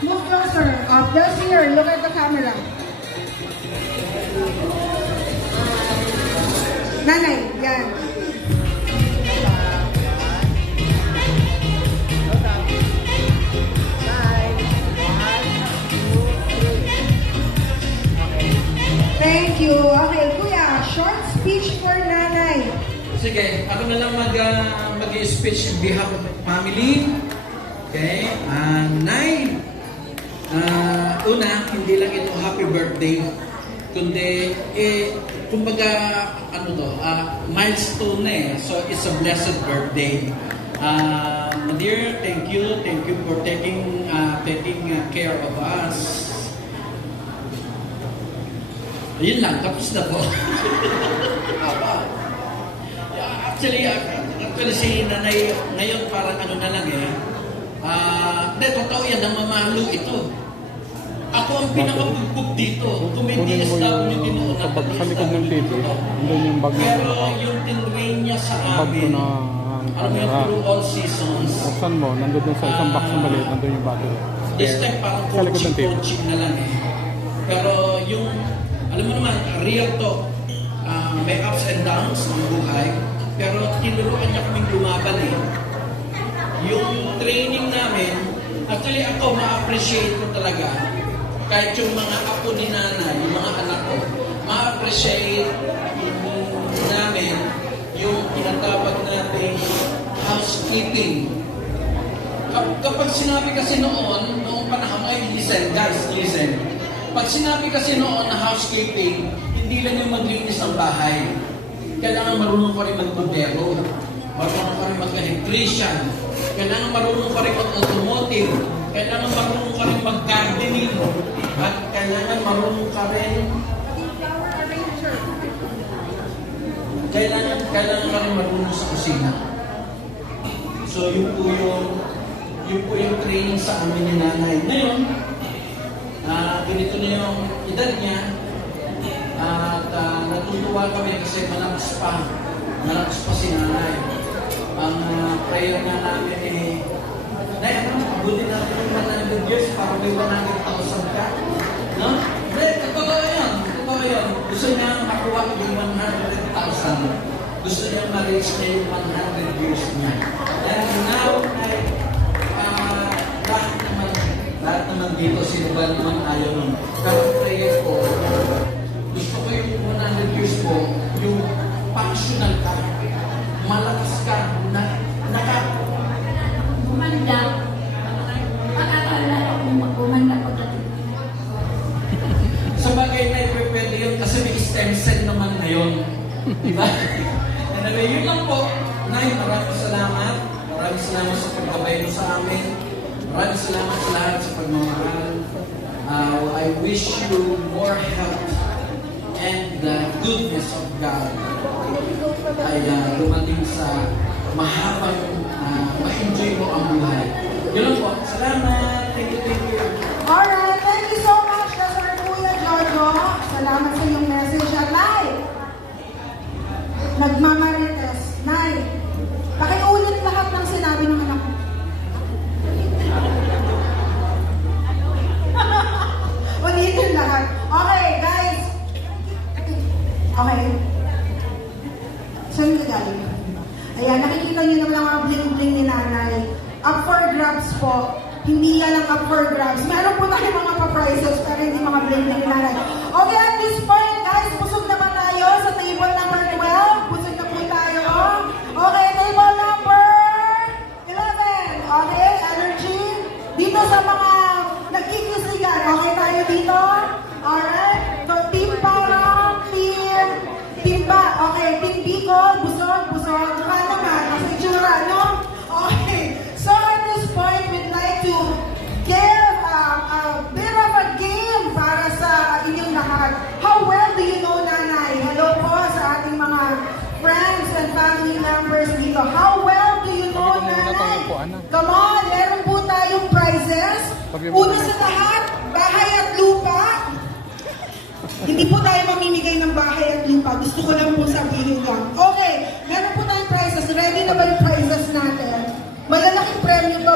Move closer. Just here. Look at the camera. Nanay, yan. Thank you. Okay, Kuya, short speech for nanay. Sige, ako na lang mag-speech on behalf of the family. Okay? Nay, una, hindi lang ito happy birthday, kundi, kumbaga, milestone na eh. So, it's a blessed birthday. Dear, thank you for taking care of us. Yun lang, tapos na po. Actually, si nanay ngayon parang ano na lang eh. Hindi, totoo yan, namamalo ito. Ako ang pinakabugbog dito. Kung may DSWD noon na Sa likod ng TV, doon yung bag na pero yung tinrain niya sa amin, alam mo yung through all seasons. Buksan mo, nandun dun sa isang box na maliit, nandun yung battery. This time parang Sa likod ng TV. coaching na lang eh. Pero yung, alam mo naman, real talk, may ups and downs ng buhay. Pero tinuruan niya kaming lumaban eh. Yung training namin, actually ako ma-appreciate ko talaga. Kahit yung mga apo ni nanay, yung mga anak ko, ma-appreciate namin yung tinatawag natin housekeeping. Kapag sinabi kasi noong panahon, ay listen guys, listen. Pag sinabi kasi noon na housekeeping, hindi lang yung maglinis ng bahay. Kailangan marunong ka rin mag-tubero, marunong ka rin mag-electrician, kailangan marunong ka rin mag-automotive, kailangan marunong ka rin mag-gardening, at kailangan marunong ka rin kailangan ka rin marunong sa kusina. So yun po yung training sa amin ni nanay. Ngayon, ganito na yung edad niya, at natutuwa kami kasi malakas pa si nanay. Ang prayer nga namin eh, Nay, abutin natin yung 100 years para may 100,000 ka. No? Hindi, totoo yan. Gusto niya makuha yung 100,000. Gusto niya ma-reach na yung 100 years niya. And now, lahat naman dito, sino ba naman ayaw nun? Pero prayer ko, gusto ko yung 100 years ko, yung functional ka, malakas ka, Gumanda. Pag-akala ako gumanda pagdating. Sa bagay na pwede yun kasi may stem cell naman na yun. Diba? Anyway, yun lang po. Nay, maraming salamat. Maraming salamat sa pagkabay mo sa amin. Maraming salamat sa lahat sa pagmamahal. I wish you more health and the goodness of God ay dumating sa mahabang ma-enjoy mo ang buhay. Yun lang po. Salamat. Thank you. Alright, thank you so much, Sir Kuya Jojo. Salamat sa iyong message. At Nay, nagmamarites. Nay, pakiulit lahat ng sinabi ng anak ko. Ulitin lahat. Okay, guys. Okay. Saan ka galing? Ayan, nakikita niyo naman ang mga bling-bling ni nanay. Up for grabs po. Hindi yan ang up for grabs. Meron po tayo mga pa-prizes pero hindi mga bling-bling ni nanay. Okay, at this point, guys, busog na ba tayo sa table number 12? Busog na po tayo. Okay, table number 11. Okay, energy. Dito sa mga nagkikisigan. Okay tayo dito? Alright. So, team parang, team ba? Okay, team Bicol, busog. Mukha naman, kasi itsura, no? Okay. So, at this point, we'd like to give a bit of a game para sa inyong lahat. How well do you know nanay? Hello po sa ating mga friends and family members dito. How well do you know nanay? Come on, meron po tayong prizes. Una sa lahat, bahay at lupa. Hindi po tayo mamimigay ng bahay at lupa. Gusto ko lang po sabihin lang. Okay, meron po tayong prizes. Ready na ba yung prizes natin? Malalaking premyo to,